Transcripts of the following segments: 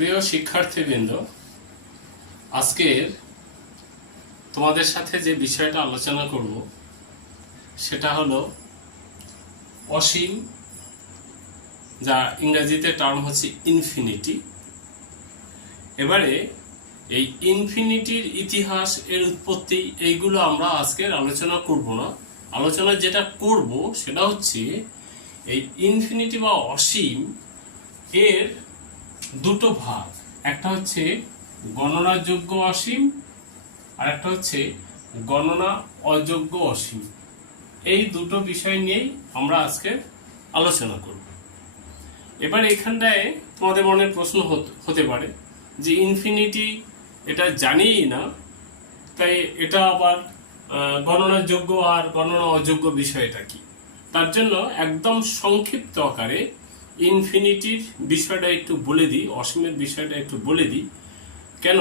প্রিয় শিক্ষার্থীবৃন্দ, আজকের তোমাদের সাথে যে বিষয়টা আলোচনা করব, সেটা হলো অসীম, যা ইংরেজিতে টার্ম হচ্ছে ইনফিনিটি এবারে এই ইনফিনিটির ইতিহাস, এর উৎপত্তি, এইগুলো আমরা আজকের আলোচনা করব না। আলোচনা যেটা করব, সেটা হচ্ছে এই ইনফিনিটি বা অসীম, এর দুটো ভাগ। একটা হচ্ছে গণনাযোগ্য অসীম আর একটা হচ্ছে গণনা অযোগ্য অসীম। এই দুটো বিষয় নিয়েই আমরা আজকে আলোচনা করব। এবার এখানটায় তোমাদের মনে প্রশ্ন হত- পারে যে ইনফিনিটি এটা জানিই না, তাই এটা আবার গণনাযোগ্য আর গণনা অযোগ্য বিষয়টা কি? তার জন্য একদম সংক্ষিপ্ত আকারে ইনফিনিটির বিষয়টা একটু বলে দিই, অসীমের বিষয়টা একটু বলে দিই। কেন?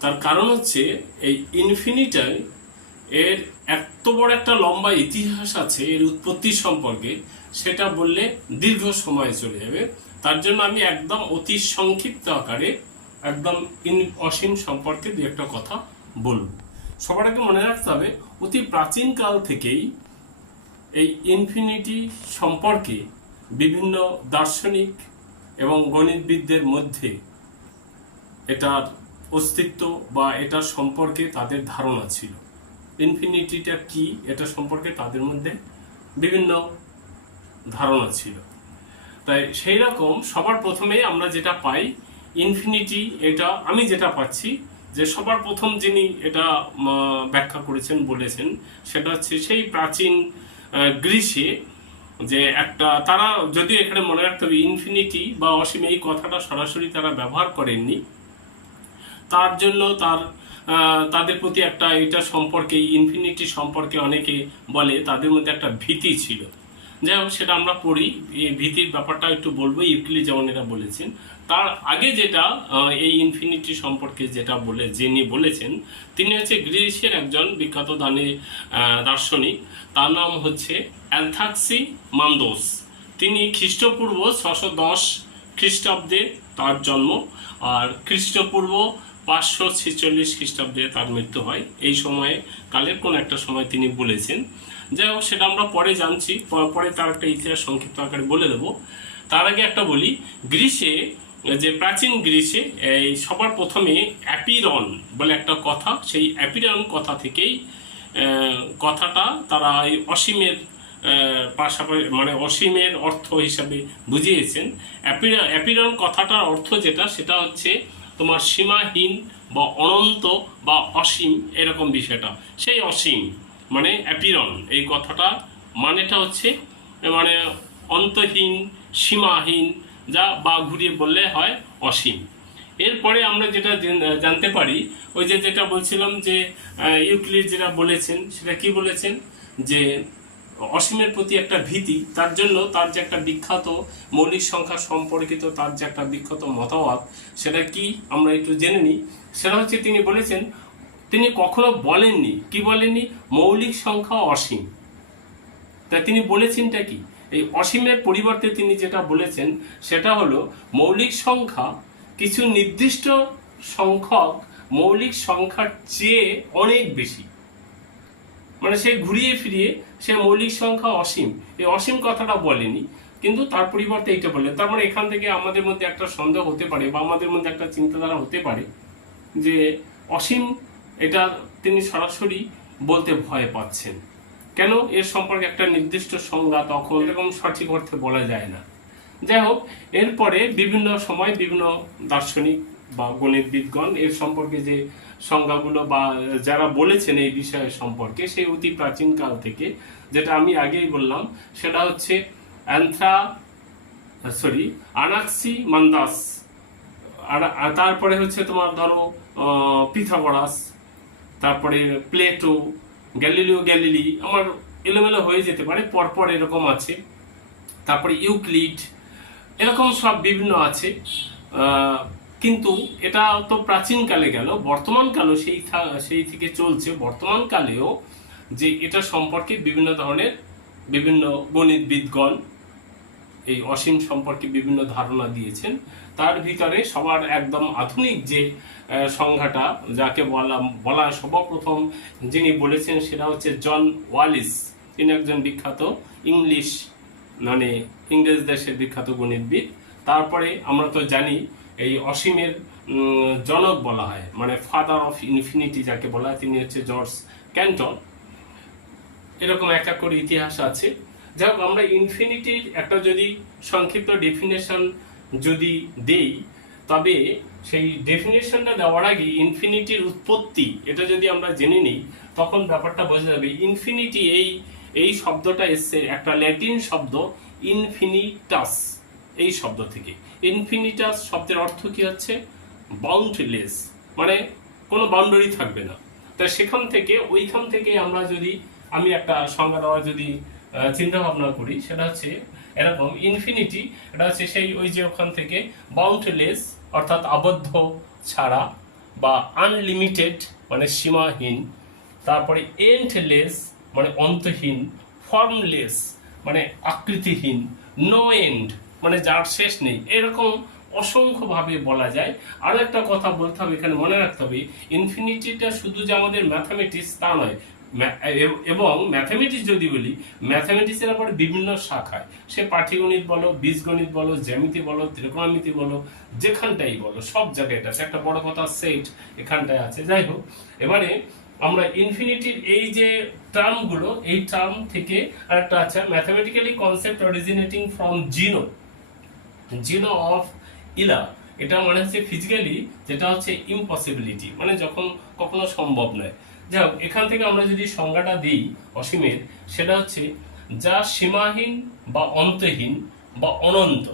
তার কারণ হচ্ছে এই ইনফিনিটাই এর এত বড় একটা লম্বা ইতিহাস আছে এর উৎপত্তি সম্পর্কে, সেটা বললে দীর্ঘ সময় চলে যাবে। তার জন্য আমি একদম অতি সংক্ষিপ্ত আকারে একদম ইন, অসীম সম্পর্কে দু একটা কথা বলব। সবার আগে মনে রাখতে হবে, অতি প্রাচীন কাল থেকেই এই ইনফিনিটি সম্পর্কে বিভিন্ন দার্শনিক এবং গণিতবিদদের মধ্যে এটার অস্তিত্ব বা এটা সম্পর্কে তাদের ধারণা ছিল। ইনফিনিটিটা কি, এটা সম্পর্কে তাদের মধ্যে বিভিন্ন ধারণা ছিল। তাই সেই রকম সবার প্রথমে আমরা যেটা পাই, ইনফিনিটি এটা, আমি যেটা পাচ্ছি যে সবার প্রথম যিনি এটা ব্যাখ্যা করেছেন, বলেছেন, সেটা হচ্ছে সেই প্রাচীন গ্রীসে যে একটা, তারা যদিও এখানে মনে রাখতে হবে ইনফিনিটি বা অসীম এই কথাটা সরাসরি তারা ব্যবহার করেননি, তার জন্য তার তাদের প্রতি একটা এটা সম্পর্কে ইনফিনিটি সম্পর্কে অনেকে বলে, তাদের মধ্যে একটা ভীতি ছিল। যাই হোক, সেটা আমরা পড়ি। ভীতির ব্যাপারটা একটু বলব ইউক্লি যেমন এরা বলেছেন। তার আগে যেটা এই ইনফিনিটি সম্পর্কে যেটা বলে, যিনি বলেছেন, তিনি হচ্ছে গ্রিসের একজন বিখ্যাত দানে দার্শনিক। তার নাম হচ্ছে অ্যালথাক্সি মান্দোস। তিনি খ্রিস্টপূর্ব ছশো দশ খ্রিস্টাব্দে তার জন্ম। আর খ্রিস্টপূর্ব পাঁচশো ছেচল্লিশ খ্রিস্টাব্দে তার মৃত্যু হয়। এই সময়ে কালের কোন একটা সময় তিনি বলেছেন। যাই হোক, সেটা আমরা পরে জানছি। পরে তার একটা ইতিহাস সংক্ষিপ্ত আকারে বলে দেবো। তার আগে একটা বলি, গ্রীসে, যে প্রাচীন গ্রীসে, এই সবার প্রথমে অ্যাপিরন বলে একটা কথা, সেই অ্যাপিরন কথা থেকেই কথাটা তারা এই অসীমের পাশাপাশি মানে অসীমের অর্থ হিসাবে বুঝিয়েছেন। অ্যাপিরা- অ্যাপিরন কথাটার অর্থ যেটা, সেটা হচ্ছে তোমার সীমাহীন বা অনন্ত বা অসীম এরকম বিষয়টা। সেই অসীম মানে অ্যাপিরন, এই কথাটা মানেটা হচ্ছে মানে অন্তহীন, সীমাহীন, যা বা ঘুরিয়ে বললে হয় অসীম। এরপরে আমরা যেটা জানতে পারি, ওই যে যেটা বলছিলাম যে ইউক্লিড যেটা বলেছেন, সেটা কি বলেছেন? যে অসীমের প্রতি একটা ভীতি, তার জন্য তার যে একটা বিখ্যাত মৌলিক সংখ্যা সম্পর্কিত তার যে একটা বিখ্যাত মতামত, সেটা কি আমরা একটু জেনে নিই? সেটা হচ্ছে তিনি বলেছেন, তিনি কখনো বলেননি। কি বলেননি? মৌলিক সংখ্যা অসীম। তা তিনি বলেছেনটা কি? এই অসীমের পরিবর্তে তিনি যেটা বলেছেন, সেটা হলো মৌলিক সংখ্যা কিছু নির্দিষ্ট সংখ্যক মৌলিক সংখ্যার চেয়ে অনেক বেশি। মানে সে ঘুরিয়ে ফিরিয়ে সে মৌলিক সংখ্যা অসীম। এই অসীম কথাটা বলেনি, কিন্তু তার পরিবর্তে এইটা বললেন। তার মানে এখান থেকে আমাদের মধ্যে একটা সন্দেহ হতে পারে বা আমাদের মধ্যে একটা চিন্তাধারা হতে পারে যে অসীম এটা তিনি সরাসরি বলতে ভয় পাচ্ছেন। কেন? এর সম্পর্কে একটা নির্দিষ্ট সংজ্ঞা তখন এরকম সঠিক অর্থে বলা যায় না। যাই হোক, এরপরে বিভিন্ন সময় বিভিন্ন দার্শনিক বা গণিতবিদগণ এর সম্পর্কে যে সংজ্ঞাগুলো বা যারা বলেছেন এই বিষয় সম্পর্কে, সেই অতি প্রাচীন কাল থেকে, যেটা আমি আগেই বললাম, সেটা হচ্ছে অ্যান্থ্রা, সরি, আনাক্সি মান্দাস। আর তারপরে হচ্ছে তোমার ধরো পিথাগোরাস, তারপরে প্লেটো, গ্যালিলিও গ্যালিলি, আমার এলোমেলো হয়ে যেতে পারে, পরপর এরকম আছে। তারপরে ইউক্লিড, এরকম সব বিভিন্ন আছে। কিন্তু এটা তো প্রাচীনকালে গেল। বর্তমান কালেও সেই সেই থেকে চলছে। বর্তমান কালেও যে এটা সম্পর্কে বিভিন্ন ধরনের বিভিন্ন গণিতবিদগণ এই অসীম সম্পর্কে বিভিন্ন ধারণা দিয়েছেন। তার ভিতরে সবার একদম আধুনিক যে সংজ্ঞাটা, যাকে বলা বলা সর্বপ্রথম যিনি বলেছেন সেটা হচ্ছে জন ওয়ালিস। তিনি একজন বিখ্যাত ইংলিশ মানে ইংরেজ দেশের বিখ্যাত গণিতবিদ। তারপরে আমরা তো জানি এই অসীমের জনক বলা হয় মানে ফাদার অফ ইনফিনিটি যাকে বলা হয়, তিনি হচ্ছে জর্জ ক্যান্টন। এরকম একটা করে ইতিহাস আছে। যাই হোক আমরা ইনফিনিটির একটা যদি সংক্ষিপ্ত ডেফিনেশন যদি দেই, তবে সেই ডেফিনেশনটা দেওয়ার আগে ইনফিনিটির উৎপত্তি, এটা যদি আমরা জেনে নিই, তখন ব্যাপারটা বোঝা যাবে ইনফিনিটি এই এই শব্দটা এসছে একটা ল্যাটিন শব্দ ইনফিনিটাস এই শব্দ থেকে। ইনফিনিটাস শব্দের অর্থ কি হচ্ছে? বাউন্ডলেস মানে কোনো বাউন্ডারি থাকবে না। তা সেখান থেকে, ওইখান থেকে আমরা যদি, আমি একটা সংজ্ঞা দেওয়ার যদি চিন্তা ভাবনা করি, সেটা হচ্ছে এরকম ইনফিনিটি এটা হচ্ছে সেই ওই যে ওখান থেকে বাউন্ডলেস অর্থাৎ আবদ্ধ ছাড়া বা আনলিমিটেড মানে সীমাহীন। তারপরে এন্ডলেস মানে অন্তহীন ফর্মলেস মানে আকৃতিহীন নো এন্ড মানে যার শেষ নেই। এরকম অসংখ্যভাবে বলা যায়। আরও একটা কথা বলতে হবে, এখানে মনে রাখতে হবে, ইনফিনিটিটা শুধু যে আমাদের ম্যাথামেটিক্স তা নয় এবং ম্যাথামেটিক্স যদি বলি ম্যাথামেটিক্সের আবার বিভিন্ন শাখায়। সে পাটিগণিত বলো, বীজগণিত বলো, জ্যামিতি বলো, ত্রিকোণমিতি বলো, যেখানটাই বলো, সব জায়গায় এটা একটা বড় কথা সেট এখানটায় আছে। যাই হোক, এবারে আমরা ইনফিনিটির এই যে টার্মগুলো এই টার্ম থেকে আরেকটা আছে। Mathematically concept originating from Zeno Zeno of Elea এটা মানে হচ্ছে ফিজিক্যালি যেটা হচ্ছে ইম্পসিবিলিটি মানে যখন কখনো সম্ভব নয়। যাই হোক, এখান থেকে আমরা যদি সংজ্ঞাটা দিই অসীমের, সেটা হচ্ছে যা সীমাহীন বা অন্তহীন বা অনন্ত।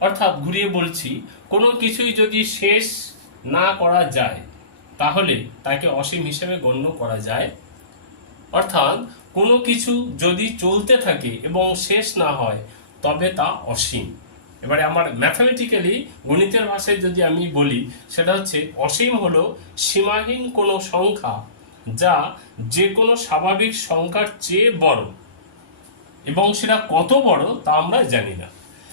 অর্থাৎ ঘুরিয়ে বলছি, কোনো কিছুই যদি শেষ না করা যায়, তাহলে তাকে অসীম হিসেবে গণ্য করা যায়। অর্থাৎ কোনো কিছু যদি চলতে থাকে এবং শেষ না হয় তবে তা অসীম। এবারে আমার ম্যাথামেটিক্যালি গণিতের ভাষায় যদি আমি বলি, সেটা হচ্ছে অসীম হলো সীমাহীন কোনো সংখ্যা যা যে কোনো স্বাভাবিক সংখ্যার চেয়ে বড়। এবং সেটা কত বড় তা আমরা জানি না।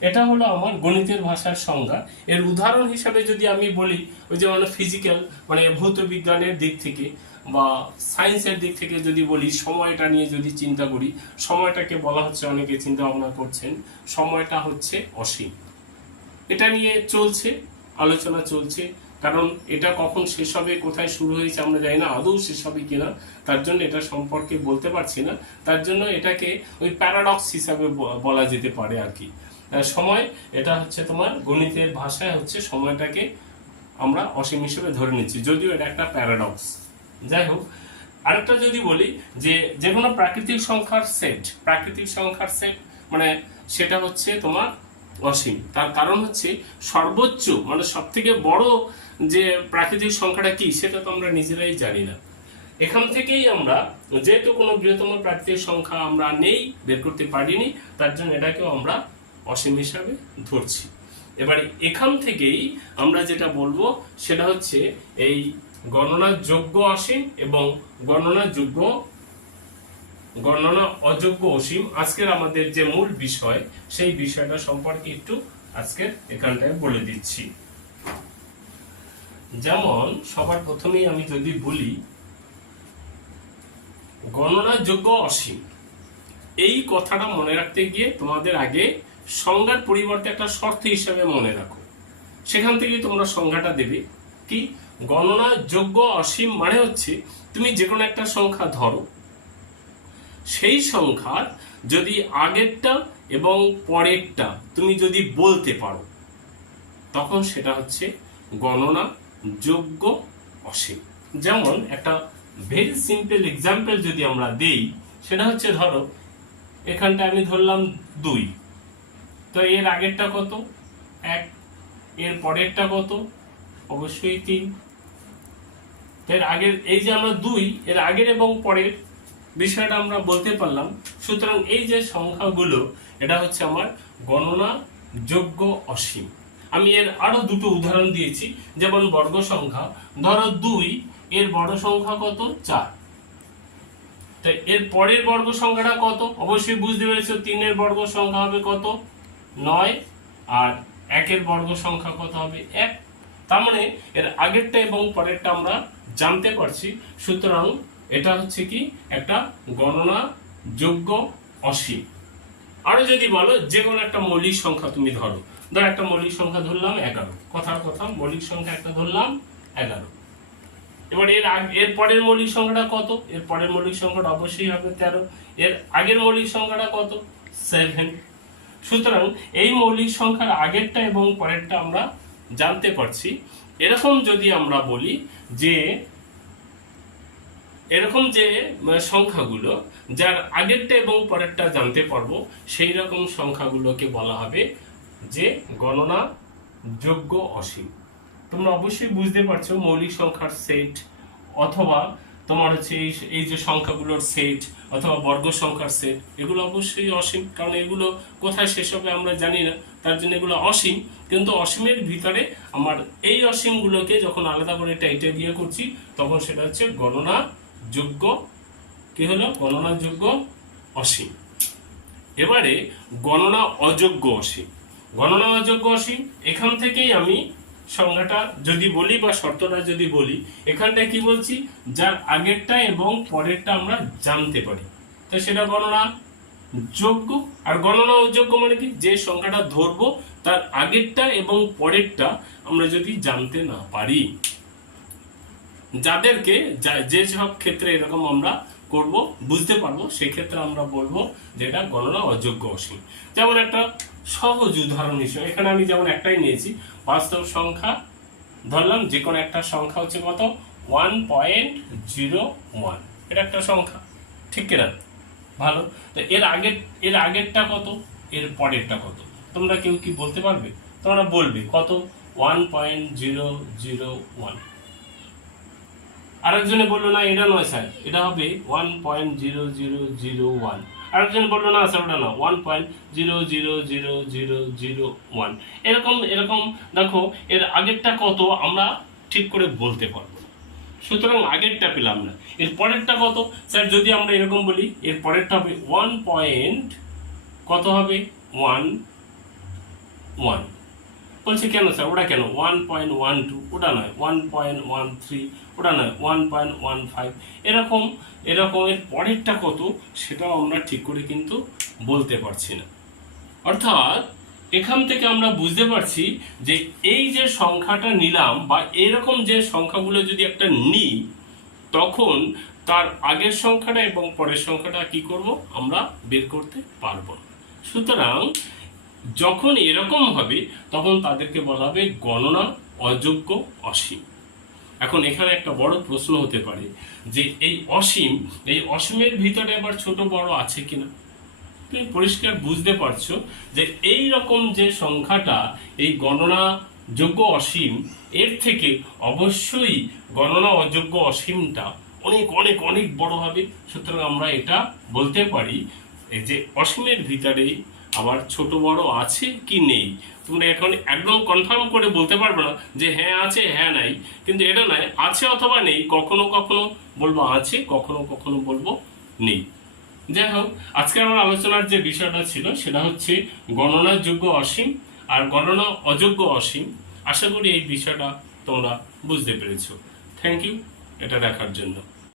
এটা হলো আমার গণিতের ভাষার সংজ্ঞা। এর উদাহরণ হিসাবে যদি আমি বলি, ওই যে মানে ফিজিক্যাল মানে ভৌত বিজ্ঞানের দিক থেকে বা সায়েন্সের দিক থেকে যদি বলি, সময়টা নিয়ে যদি চিন্তা করি, সময়টাকে বলা হচ্ছে, অনেকে চিন্তা ভাবনা করছেন, সময়টা হচ্ছে অসীম। এটা নিয়ে চলছে, আলোচনা চলছে, কারণ এটা কখন শেষ হবে, কোথায় শুরু হয়েছে আমরা জানি না, আদৌ শেষ হবে কিনা, তার জন্য এটা সম্পর্কে বলতে পারছি না, তার জন্য এটাকে ওই প্যারাডক্স হিসাবে বলা যেতে পারে আর কি। সময়, এটা হচ্ছে তোমার গণিতের ভাষায় হচ্ছে সময়টাকে আমরা অসীম হিসেবে ধরে নিচ্ছি, যদিও এটা একটা প্যারাডক্স যাই হোক, আরেকটা যদি বলি যে যে কোনো প্রাকৃতিক সংখ্যার সেট প্রাকৃতিক সংখ্যার সেট মানে সেটা হচ্ছে তোমার অসীম। তার কারণ হচ্ছে সর্বোচ্চ মানে সব থেকে বড় যে প্রাকৃতিক সংখ্যাটা কি, সেটা তো আমরা নিজেরাই জানি না। এখান থেকেই আমরা যেহেতু কোনো বৃহত্তম প্রাকৃতিক সংখ্যা আমরা নেই, বের করতে পারিনি, তার জন্য এটাকেও আমরা অসীম হিসাবে ধরছি। এবারে এখান থেকেই আমরা যেটা বলব, সেটা হচ্ছে এই গণনার যোগ্য অসীম এবং গণনার যোগ্য, গণনা অযোগ্য অসীম। আজকের আমাদের যে মূল বিষয়, সেই বিষয়টা সম্পর্কে একটু আজকে এখানটায় বলে দিচ্ছি। যেমন, সবার প্রথমেই আমি যদি বলি, গণনার যোগ্য অসীম। এই কথাটা মনে রাখতে গিয়ে তোমাদের আগে সংজ্ঞার পরিবর্তে একটা শর্ত হিসাবে মনে রাখো। সেখান থেকে তোমরা সংজ্ঞাটা দেবে। কি? গণনা যোগ্য অসীম মানে হচ্ছে তুমি যে কোনো একটা সংখ্যা ধরো। সেই সংখ্যার যদি আগেরটা এবং পরেরটা তুমি যদি বলতে পারো, তখন সেটা হচ্ছে গণনা যোগ্য অসীম। যেমন একটা ভেরি সিম্পল এক্সাম্পল যদি আমরা দেই, সেটা হচ্ছে ধরো, এখানটা আমি ধরলাম দুই। তো এর আগেরটা কত? এক। এর পরেরটা কত? অবশ্যই তিন। এর আগের, এই যে আমরা দুই, এর আগের এবং পরের বিষয়টা আমরা বলতে পারলাম। সুতরাং এই যে সংখ্যাগুলো, এটা হচ্ছে আমার গণনা যোগ্য অসীম। আমি এর আরও দুটো উদাহরণ দিয়েছি, যেমন বর্গ সংখ্যা। ধরো দুই, এর বড় সংখ্যা কত? চার। তো এর পরের বর্গ সংখ্যাটা কত? অবশ্যই বুঝতে পেরেছ, তিনের বর্গ সংখ্যা হবে কত? নয়। আর একের বর্গ সংখ্যা কত হবে? এক। তার মানে এর আগেরটা এবং পরেরটা আমরা জানতে পারছি। সুতরাং এটা হচ্ছে কি? একটা গণনা যোগ্য অসীম। আরও যদি বলো যে কোনো একটা মৌলিক সংখ্যা তুমি ধরো। ধর একটা মৌলিক সংখ্যা ধরলাম এগারো। কথার কথা, মৌলিক সংখ্যা একটা ধরলাম এগারো। এবার এর এর পরের মৌলিক সংখ্যাটা কত? এর পরের মৌলিক সংখ্যাটা অবশ্যই হবে তেরো। এর আগের মৌলিক সংখ্যাটা কত? সেভেন। সুতরাং এই মৌলিক সংখ্যার আগেরটা এবং পরেরটা আমরা জানতে পারছি। এরকম যদি আমরা বলি যে, এরকম যে সংখ্যাগুলো, যার আগেরটা এবং পরেরটা জানতে পারব, সেই রকম সংখ্যাগুলোকে বলা হবে যে গণনা যোগ্য অসীম। তোমরা অবশ্যই বুঝতে পারছ মৌলিক সংখ্যার সেট অথবা তোমার হচ্ছে এই এই যে সংখ্যাগুলোর সেট অথবা বর্গ সংখ্যার সেট এগুলো অবশ্যই অসীম, কারণ এগুলো কোথায় শেষ হবে আমরা জানি না, তার জন্য এগুলো অসীম। কিন্তু অসীমের ভিতরে আমার এই অসীমগুলোকে যখন আলাদা করে টাইটে দিয়ে করছি, তখন সেটা হচ্ছে গণনা যোগ্য কি হলো? গণনা যোগ্য অসীম। এবারে গণনা অযোগ্য অসীম। গণনা অযোগ্য অসীম, এখান থেকেই আমি সংজ্ঞাটা যদি বলি বা শর্তটা যদি বলি, এখানটায় কি বলছি? যার আগেরটা এবং পরেরটা আমরা জানতে পারি। তো সেটা গণনা যোগ্য। আর গণনা অযোগ্য মানে কি? যে সংখ্যাটা ধরবো, তার আগেরটা এবং পরেরটা আমরা যদি জানতে না পারি। যাদেরকে যা- সব ক্ষেত্রে এরকম আমরা করব, বুঝতে পারব, সেক্ষেত্রে আমরা বলব যে এটা গণনা অযোগ্য অসীম। যেমন একটা সহজ উদাহরণ হিসেবে, এখানে আমি যেমন একটাই নিয়েছি, বাস্তব সংখ্যা, ধরলাম যে কোনো একটা সংখ্যা হচ্ছে কত? ওয়ান পয়েন্ট জিরো ওয়ান এটা একটা সংখ্যা, ঠিক কিনা? ভালো? তো এর আগের, এর আগেরটা কত? এর পরেরটা কত? তোমরা কেউ কি বলতে পারবে? তোমরা বলবে কত? One point zero zero one আরেকজনে বলল, না, এটা নয় স্যার, এটা হবে one point zero zero zero one আরেকজন বলল, না, স্যার, ওটা না one point zero zero zero zero zero one এরকম এরকম, দেখো, এর আগেরটা কত আমরা ঠিক করে বলতে পারব সুতরাং আগেরটা পেলাম না। এর পরেরটা কত? স্যার, যদি আমরা এরকম বলি, এর পরেরটা হবে ওয়ান পয়েন্ট কত হবে? ওয়ান ওয়ান বলছে কেন স্যার? ওটা কেন? ওয়ান পয়েন্ট ওয়ান টু ওটা নয়। ওয়ান পয়েন্ট ওয়ান থ্রি ওটা নয়। ওয়ান পয়েন্ট ওয়ান ফাইভ এরকম এরকম এর পরেরটা কত? সেটাও আমরা ঠিক করে কিন্তু বলতে পারছি না। অর্থাৎ, এখান থেকে আমরা বুঝতে পারছি যে এই যে সংখ্যাটা নিলাম বা এরকম যে সংখ্যাগুলো যদি একটা নিই, তখন তার আগের সংখ্যাটা এবং পরের সংখ্যাটা কি করব? আমরা বের করতে পারব সুতরাং যখন এরকম হবে, তখন তাদেরকে বলা হবে গণনা অযোগ্য অসীম। এখন এখানে একটা বড় প্রশ্ন হতে পারে যে এই অসীম, এই অসীমের ভিতরে আবার ছোট বড় আছে কিনা? তুমি পরিষ্কার বুঝতে পারছ যে এই রকম যে সংখ্যাটা, এই গণনা যোগ্য অসীম, এর থেকে অবশ্যই গণনা অযোগ্য অসীমটা অনেক অনেক অনেক বড় হবে। সুতরাং আমরা এটা বলতে পারি যে অসীমের ভিতরেই আবার ছোট বড় আছে কি নেই? তোমরা এখন একদম কনফার্ম করে বলতে পারবে না যে হ্যাঁ আছে হ্যাঁ নাই। কিন্তু এটা নয়, আছে অথবা নেই, কখনো কখনো বলব আছে, কখনো কখনো বলব নেই। যাই হোক, আজকে আমার আলোচনার যে বিষয়টা ছিল সেটা হচ্ছে গণনার যোগ্য অসীম আর গণনা অযোগ্য অসীম। আশা করি এই বিষয়টা তোমরা বুঝতে পেরেছ। থ্যাংক ইউ এটা দেখার জন্য।